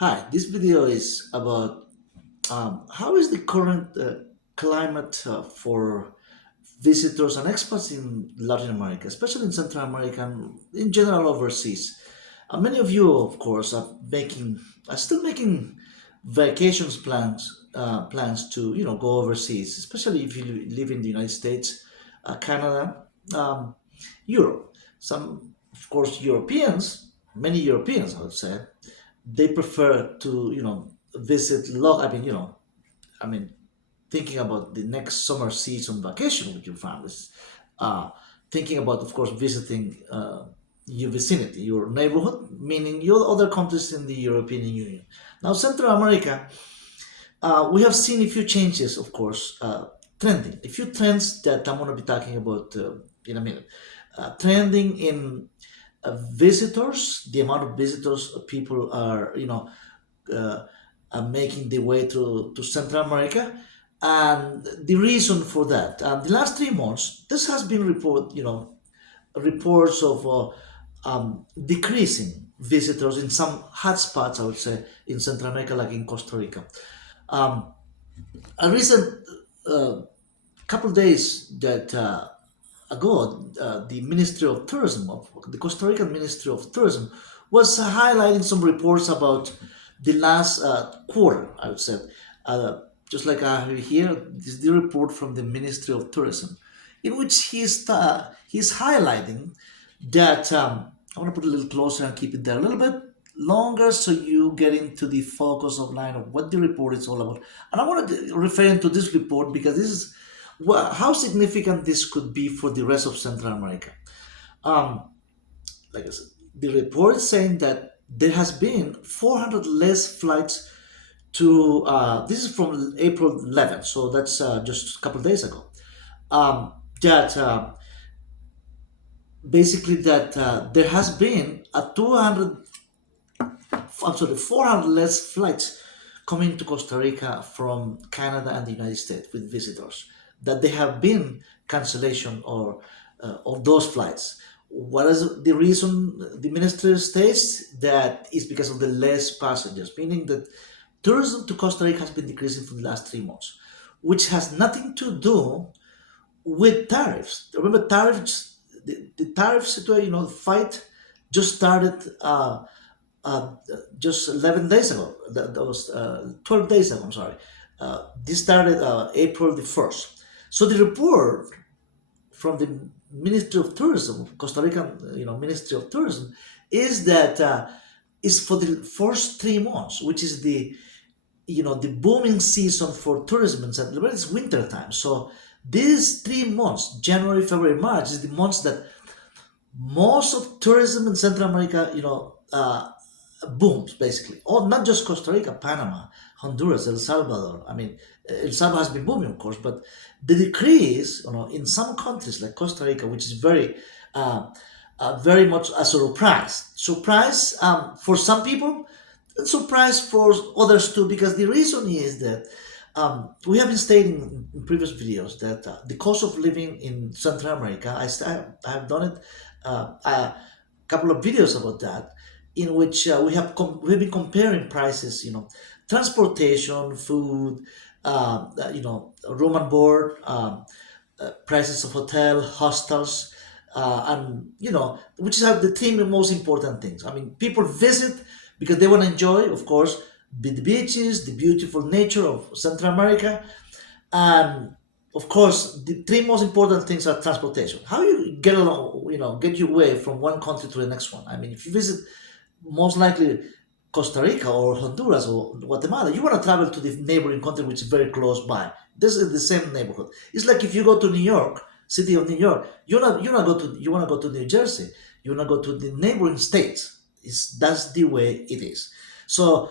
Hi, this video is about how is the current climate for visitors and expats in Latin America, especially in Central America and in general overseas. Many of you, of course, are still making vacations plans to go overseas, especially if you live in the United States, Canada, Europe. Some, of course, many Europeans, I would say, they prefer to visit I mean thinking about the next summer season vacation with your families, uh, thinking about, of course, visiting your vicinity, your neighborhood, meaning your other countries in the European Union. Now, Central America, we have seen a few changes, of course, trending, a few trends that I'm going to be talking about in a minute. Trending in visitors, the amount of visitors people uh, are making their way to Central America. And the reason for that, the last 3 months, this has been reports of decreasing visitors in some hotspots, I would say, in Central America, like in Costa Rica. Um, a recent couple of days that ago, the Ministry of Tourism of the Costa Rican Ministry of Tourism was highlighting some reports about the last quarter. I would say, uh, just like I have here, this is the report from the Ministry of Tourism, in which he's highlighting that. I want to put it a little closer and keep it there a little bit longer so you get into the focus of line of what the report is all about. And I want to refer into this report because this is how significant this could be for the rest of Central America. Um, like I said, the report is saying that there has been 400 less flights to. This is from April 11th, so that's just a couple of days ago. That basically that there has been a 400 less flights coming to Costa Rica from Canada and the United States with visitors. That there have been cancellation or of those flights. What is the reason? The ministry states that is because of the less passengers, meaning that tourism to Costa Rica has been decreasing for the last 3 months, which has nothing to do with tariffs. Remember, tariffs, the tariff situation, fight just started just 11 days ago. That was 12 days ago, I'm sorry. This started April the 1st. So the report from the Ministry of Tourism, Costa Rican, Ministry of Tourism, is that is for the first 3 months, which is the booming season for tourism in Central America. It's winter time. So these 3 months, January, February, March, is the months that most of tourism in Central America, booms basically. Or not just Costa Rica, Panama, Honduras, El Salvador. I mean, El Salvador has been booming, of course, but the decrease, in some countries like Costa Rica, which is very much a surprise. Surprise for some people, and surprise for others too, because the reason is that we have been stating in previous videos that the cost of living in Central America, I have done it a couple of videos about that, in which we've been comparing prices, transportation, food, room and board, prices of hotel, hostels, and which are the three most important things. I mean, people visit because they want to enjoy, of course, the beaches, the beautiful nature of Central America, and of course, the three most important things are transportation. How you get along, get your way from one country to the next one. I mean, if you visit, most likely Costa Rica or Honduras or Guatemala, you want to travel to the neighboring country which is very close by. This is the same neighborhood. It's like if you go to New York, city of New York, you want to go to New Jersey, you want to go to the neighboring states. That's the way it is. So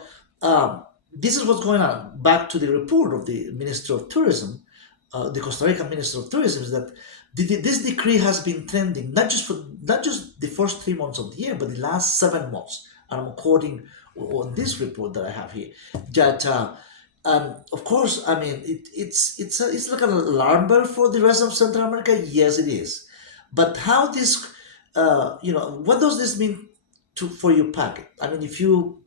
this is what's going on. Back to the report of the Minister of Tourism, the Costa Rican Minister of Tourism, is that this decree has been trending not just the first 3 months of the year, but the last 7 months. And I'm quoting on this report that I have here that. Of course, I mean it's like an alarm bell for the rest of Central America. Yes, it is, but how what does this mean for your packet? I mean, if you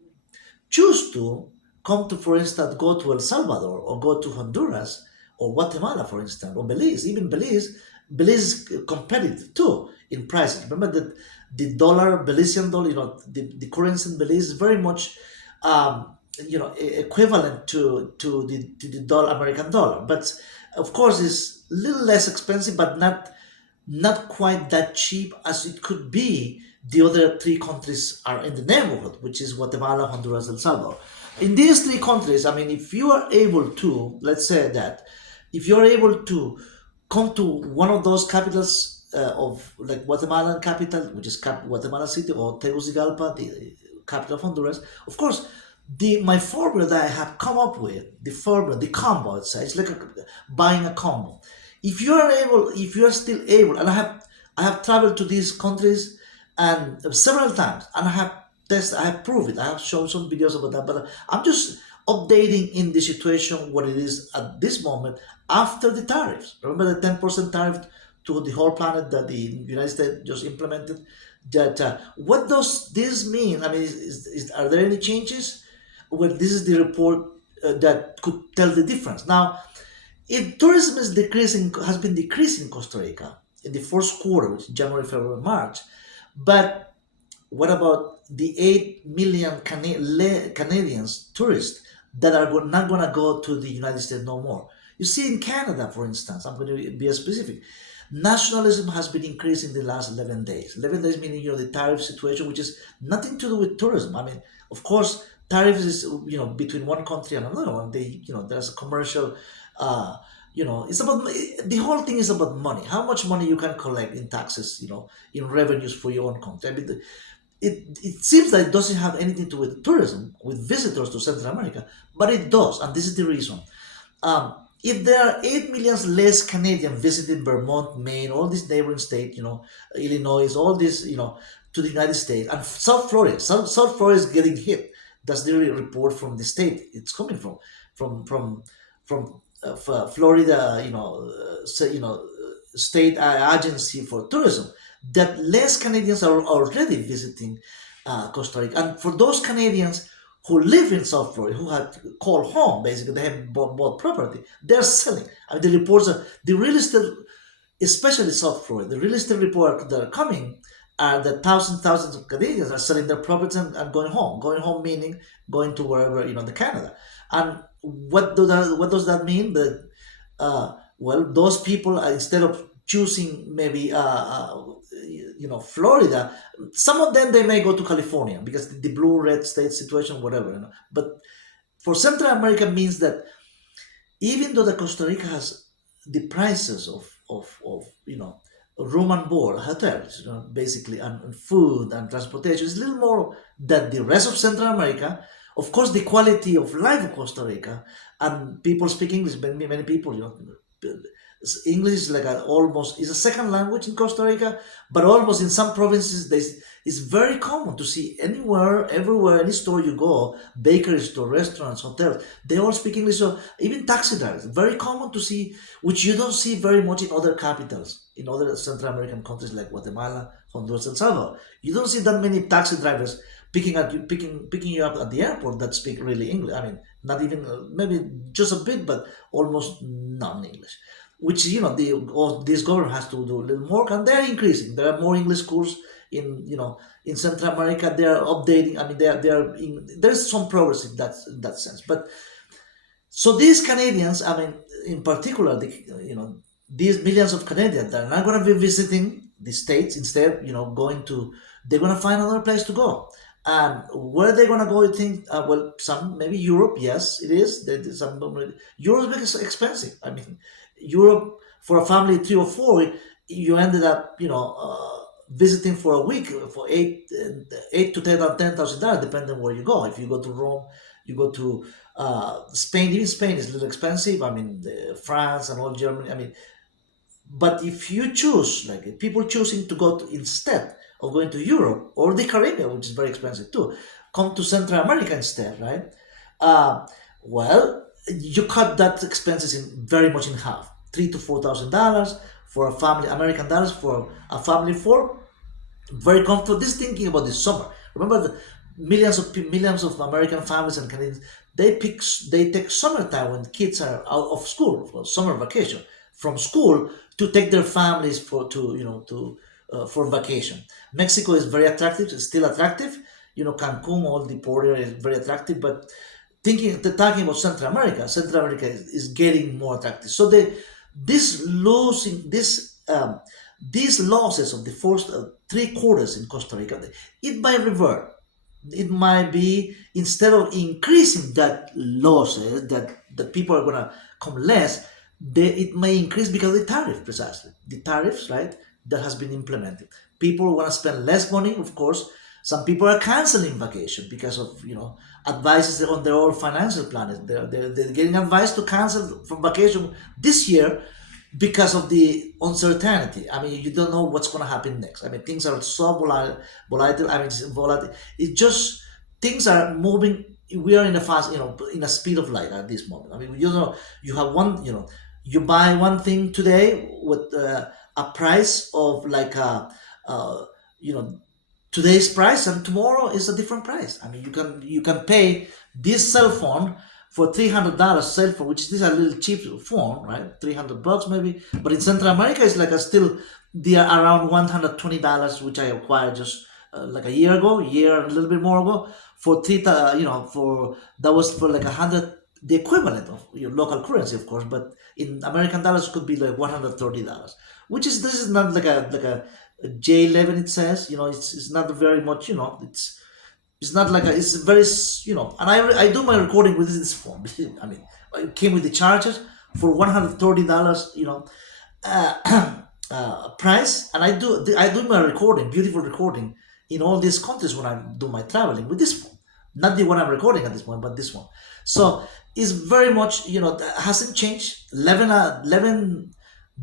choose to come to, for instance, go to El Salvador or go to Honduras or Guatemala, for instance, or Belize, even Belize, Belize is competitive too in prices. Remember that the dollar, Belizean dollar, the currency in Belize is very much, equivalent to the dollar, American dollar. But of course, it's a little less expensive, but not quite that cheap as it could be. The other three countries are in the neighborhood, which is Guatemala, Honduras, El Salvador. In these three countries, I mean, if you are able to, let's say that, if you're able to come to one of those capitals of like Guatemalan capital, which is Guatemala City, or Tegucigalpa, the capital of Honduras, of course, the my formula that I have come up with, the formula, the combo, it's like buying a combo. If you are still able, and I have traveled to these countries and several times, and I have proved it. I have shown some videos about that, but I'm just updating in the situation what it is at this moment after the tariffs. Remember the 10% tariff to the whole planet that the United States just implemented. That what does this mean? I mean, are there any changes? Well, this is the report that could tell the difference. Now, if tourism has been decreasing in Costa Rica in the first quarter, which is January, February, March, but what about the 8 million Canadians, tourists, that are not going to go to the United States no more? You see, in Canada, for instance, I'm going to be specific. Nationalism has been increasing the last 11 days. 11 days meaning, the tariff situation, which is nothing to do with tourism. I mean, of course, tariffs is, between one country and another one. There's a commercial, it's about, the whole thing is about money. How much money you can collect in taxes, in revenues for your own country. I mean, it seems that it doesn't have anything to do with tourism, with visitors to Central America, but it does, and this is the reason. If there are 8 million less Canadians visiting Vermont, Maine, all these neighboring states, Illinois, all this, to the United States, and South Florida is getting hit. That's the report from the state it's coming from Florida, state agency for tourism, that less Canadians are already visiting Costa Rica. And for those Canadians who live in South Florida, who have called home, basically, they have bought property, they're selling. I mean, the reports are, the real estate, especially South Florida, the real estate report that are coming are that thousands of Canadians are selling their properties and going home. Going home meaning going to wherever, the Canada. And what does that mean? That those people, instead of choosing maybe Florida, some of them, they may go to California because the blue red state situation, whatever. But for Central America means that even though the Costa Rica has the prices of room and board, hotels, basically, and food and transportation is a little more than the rest of Central America. Of course, the quality of life in Costa Rica, and people speak English. Many people, English is like almost is a second language in Costa Rica, but almost in some provinces, it's very common to see anywhere, everywhere, any store you go, bakeries, store, restaurants, hotels, they all speak English. So even taxi drivers, very common to see, which you don't see very much in other capitals, in other Central American countries like Guatemala, Honduras, and Salvador. You don't see that many taxi drivers picking you up at the airport that speak really English. I mean, not even maybe just a bit, but almost non-English. Which this government has to do a little more, and they're increasing. There are more English schools in Central America. They are updating. I mean, there's some progress in that sense. But so these Canadians, I mean, in particular, these millions of Canadians that are not going to be visiting the states, instead, they're going to find another place to go. And where are they going to go? You think? Some maybe Europe. Yes, it is. Europe is expensive. I mean, Europe, for a family of 3 or 4, you ended up, visiting for a week for eight to $10,000, depending on where you go. If you go to Rome, you go to Spain. Even Spain is a little expensive. I mean, France and all Germany. I mean, but if you choose, like people choosing to go instead of going to Europe or the Caribbean, which is very expensive too, come to Central America instead, right? Uh, you cut that expenses in very much in half, $3,000 to $4,000 for a family, American dollars for a family for very comfortable. This thinking about this summer. Remember, millions of American families and Canadians, they take summertime when kids are out of school for summer vacation from school to take their families for to to for vacation. Mexico is very attractive, it's still attractive. Cancun, all the port area is very attractive, but talking about Central America is getting more attractive. So this losing this these losses of the first 3 quarters in Costa Rica, it might revert. It might be, instead of increasing that losses that people are gonna come less, it may increase because of the tariff, precisely the tariffs, right, that has been implemented. People want to spend less money, of course. Some people are canceling vacation because of advices on their own financial planners. They're getting advice to cancel from vacation this year because of the uncertainty. I mean, you don't know what's going to happen next. I mean, things are so volatile. I mean, it's volatile. It just, things are moving. We are in a fast, in a speed of light at this moment. I mean, you have one, you buy one thing today with a price of like you know, today's price, and tomorrow is a different price. I mean, you can pay this cell phone for $300 cell phone, which is a little cheap phone, right? $300 maybe. But in Central America, it's like a still, they are around $120, which I acquired just like a year and a little bit more ago, for for that was for like 100, the equivalent of your local currency, of course, but in American dollars could be like $130, which is, this is not like a J11. It says, it's not very much, it's not like it's very, and I do my recording with this phone. I mean, it came with the chargers for $130, price, and I do my recording, beautiful recording, in all these countries when I do my traveling with this phone, not the one I'm recording at this point, but this one. So it's very much, hasn't changed. 11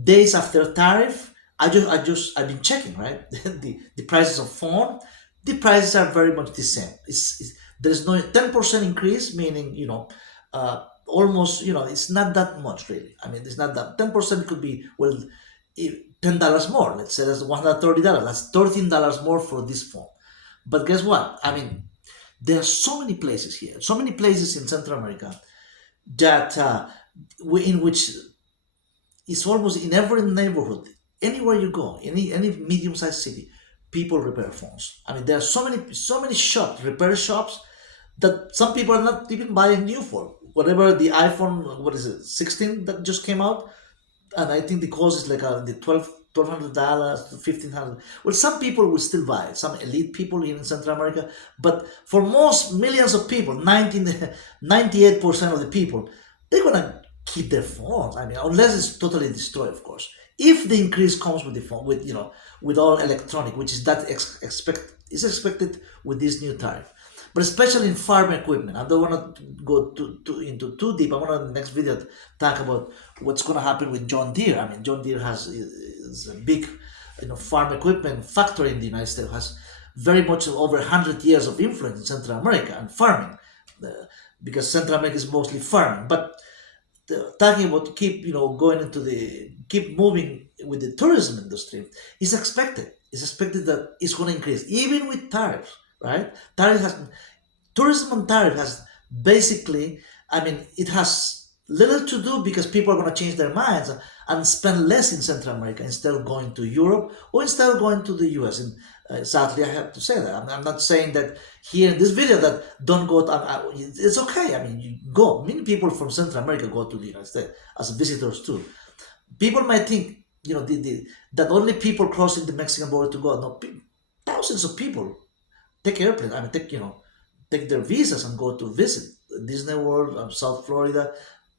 days after tariff, I've been checking, right, the prices of phone. The prices are very much the same. There's no 10% increase, meaning, almost, it's not that much really. I mean, it's not that 10% could be, well, $10 more. Let's say that's $130. That's $13 more for this phone. But guess what? I mean, there are so many places here, so many places in Central America that in which it's almost in every neighborhood, anywhere you go, any medium-sized city, people repair phones. I mean, there are so many shops, repair shops, that some people are not even buying new phone. Whatever the iPhone, what is it, 16 that just came out, and I think the cost is like the $1,200 to $1,500. Well, some people will still buy it. Some elite people here in Central America, but for most millions of people, 98% of the people, they're gonna keep their phones. I mean, unless it's totally destroyed, of course. If the increase comes with the phone, with all electronic, which is that is expected with this new tariff, but especially in farm equipment. I don't want to go into too deep. I want to, in the next video, talk about what's going to happen with John Deere. I mean, John Deere is a big, farm equipment factory in the United States, has very much over 100 years of influence in Central America and farming, because Central America is mostly farming. But talking about keep moving with the tourism industry is expected. It's expected that it's going to increase even with tariffs, right? Tourism and tariff has basically, I mean, it has little to do because people are going to change their minds and spend less in Central America instead of going to Europe or instead of going to the US. And sadly, I have to say that. I'm not saying that here in this video that don't go. It's okay. I mean, you go. Many people from Central America go to the United States as visitors too. People might think, that only people crossing the Mexican border to go. No, thousands of people take airplanes. I mean, take their visas and go to visit Disney World, South Florida,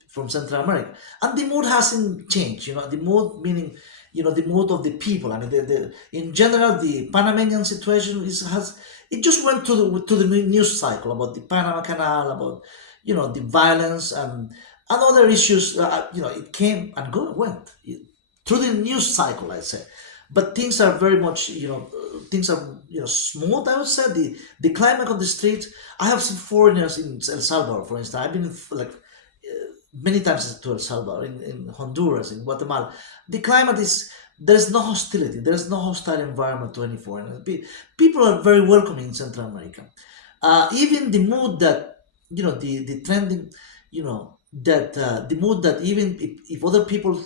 from Central America. And the mood hasn't changed. The mood, meaning, the mood of the people. I mean, in general, the Panamanian situation it just went to the news cycle about the Panama Canal, about the violence and other issues. It came and went through the news cycle, I'd say. But things are very much, things are, smooth, I would say. The climate on the streets, I have seen foreigners in El Salvador, for instance. I've been like many times to El Salvador, in Honduras, in Guatemala. The climate is, there's no hostility, there's no hostile environment to any foreigner. People are very welcoming in Central America. Even the mood that, the trending, that the mood that even if other people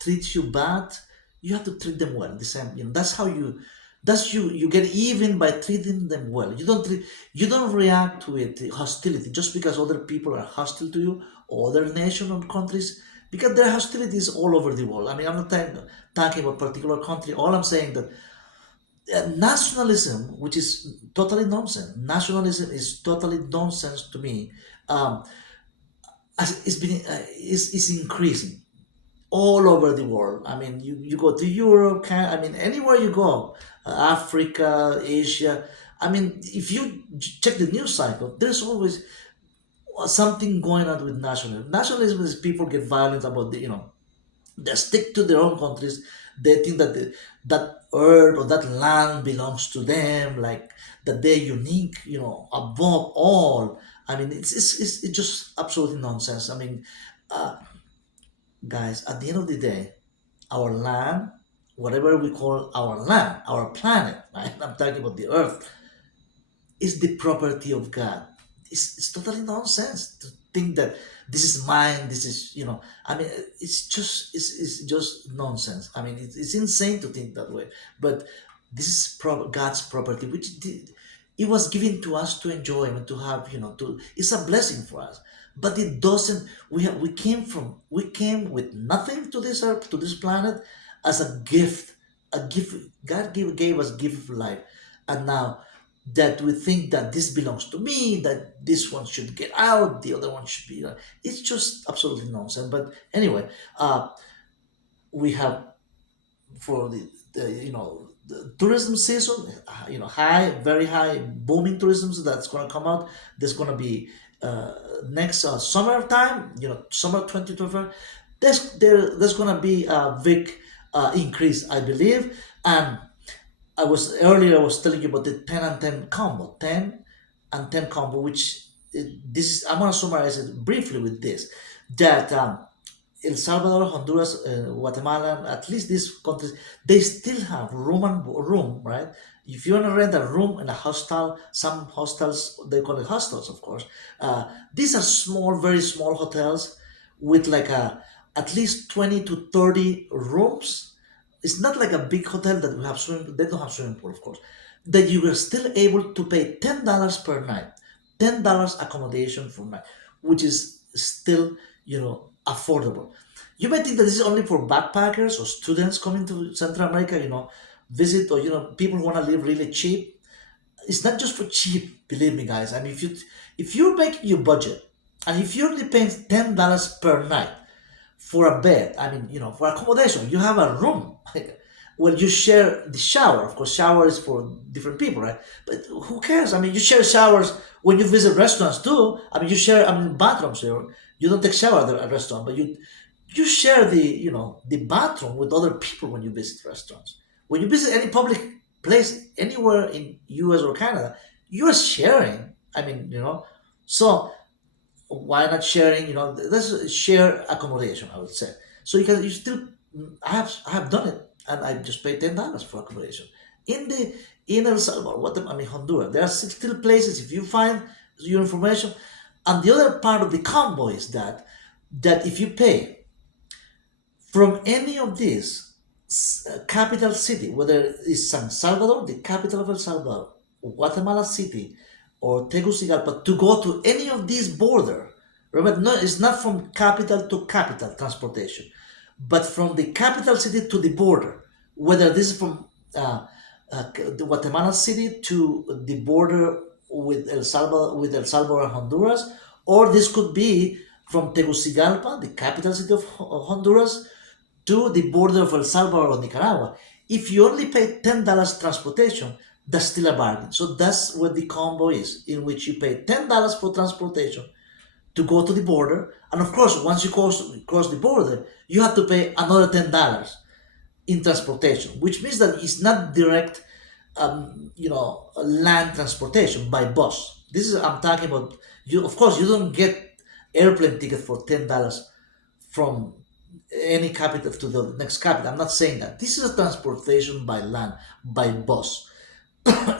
treat you bad, you have to treat them well. The same, that's how you get even by treating them well. You don't react to it hostility just because other people are hostile to you, or other nation or countries, because there are hostilities all over the world. I mean, I'm not talking about particular country. All I'm saying that nationalism, which is totally nonsense. Nationalism is totally nonsense to me. Um, as it's been is increasing all over the world. I mean, you go to Europe, I mean, anywhere you go, Africa, Asia. I mean, if you check the news cycle, there's always something going on with nationalism. Nationalism is people get violent about they stick to their own countries. They think that that earth or that land belongs to them, like that they're unique, above all. I mean, it's just absolutely nonsense. I mean, uh, guys, at the end of the day, our land, whatever we call our land, our planet, right? I'm talking about the earth, is the property of God. It's totally nonsense to think that this is mine. This is, I mean, it's just nonsense. I mean, it's insane to think that way. But this is God's property, which it was given to us to enjoy and to have, to it's a blessing for us. But it doesn't. We came with nothing to this earth, to this planet, as a gift. A gift. God gave us gift of life, and now that we think that this belongs to me, that this one should get out, the other one should be. It's just absolutely nonsense. But anyway, we have for the tourism season, high, very high, booming tourism that's going to come out. There's going to be next summertime, summer 2025. There's going to be a big increase, I believe, and I was telling you about the 10 and 10 combo, 10 and 10 combo, which this is, I'm going to summarize it briefly with this, that El Salvador, Honduras, Guatemala, at least these countries, they still have room, right? If you want to rent a room in a hostel, some hostels, they call it hostels, of course. These are small, very small hotels with like at least 20 to 30 rooms. It's not like a big hotel that we have swimming. They don't have swimming pool, of course. That you are still able to pay $10 per night, $10 accommodation for night, which is still affordable. You might think that this is only for backpackers or students coming to Central America, visit, or people who want to live really cheap. It's not just for cheap, believe me, guys. I mean, if you're making your budget, and if you're only paying $10 per night for a bed, I mean, for accommodation, you have a room. Well, you share the shower. Of course, shower is for different people, right? But who cares? I mean, you share showers when you visit restaurants too. I mean, you share, I mean, bathrooms here. You don't take shower at a restaurant, but you share the bathroom with other people when you visit restaurants. When you visit any public place anywhere in US or Canada, you are sharing. I mean, so why not sharing? Let's share accommodation, I would say. So you still, I have done it, and I just paid $10 for accommodation in El Salvador, I mean, Honduras. There are still places if you find your information. And the other part of the combo is that if you pay from any of these capital city, whether it's San Salvador, the capital of El Salvador, Guatemala City, or Tegucigalpa, to go to any of these border. Remember, no, it's not from capital to capital transportation, but from the capital city to the border. Whether this is from the Guatemala City to the border with El Salvador and Honduras, or this could be from Tegucigalpa, the capital city of Honduras, to the border of El Salvador or Nicaragua. If you only pay $10 transportation, that's still a bargain. So that's what the combo is, in which you pay $10 for transportation to go to the border, and of course, once you cross the border, you have to pay another $10 in transportation, which means that it's not direct, land transportation by bus. This is I'm talking about. You, of course, you don't get airplane ticket for $10 from any capital to the next capital. I'm not saying that. This is a transportation by land, by bus.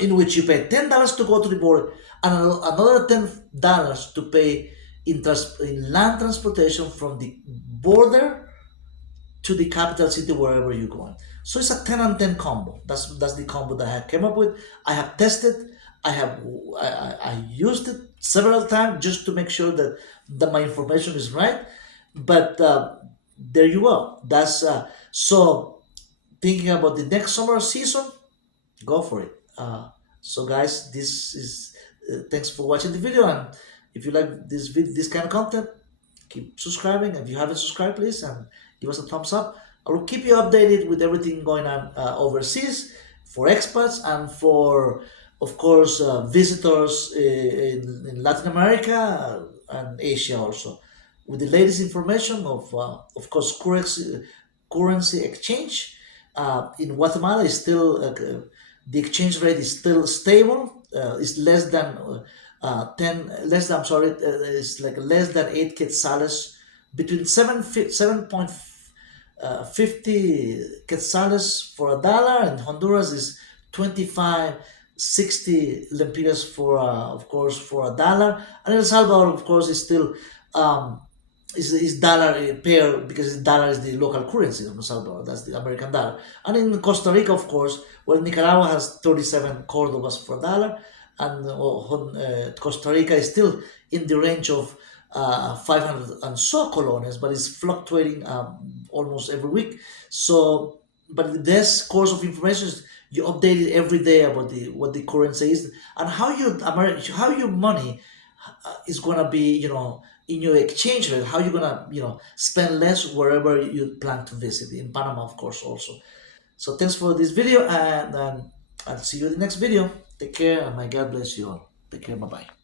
in which you pay $10 to go to the border and another $10 to pay in land transportation from the border to the capital city wherever you're going. So it's a 10 and 10 combo. That's the combo that I came up with. I have tested. I have I used it several times just to make sure that my information is right. But there you go. That's so thinking about the next summer season. Go for it. So guys, this is thanks for watching the video, and if you like this kind of content, keep subscribing. If you haven't subscribed, please and give us a thumbs up. I will keep you updated with everything going on overseas for expats and for, of course, visitors in Latin America and Asia also, with the latest information of course, currency exchange. In Guatemala is still the exchange rate is still stable. It's less than 10 less than, I'm sorry, it's like less than 8 quetzales, between 7.50 quetzales for a dollar, and Honduras is 25.60 lempiras for of course for a dollar, and El Salvador of course is still um, is dollar pair, because the dollar is the local currency of El Salvador. That's the American dollar. And in Costa Rica, of course, well, Nicaragua has 37 Cordobas for a dollar, and Costa Rica is still in the range of 500 and so colones, but it's fluctuating almost every week. So, but this course of information is you update it every day about the what the currency is and how your money is gonna be, in your exchange rate, how you're gonna, spend less wherever you plan to visit in Panama, of course, also. So thanks for this video, and I'll see you in the next video. Take care, and may God bless you all. Take care. Bye bye.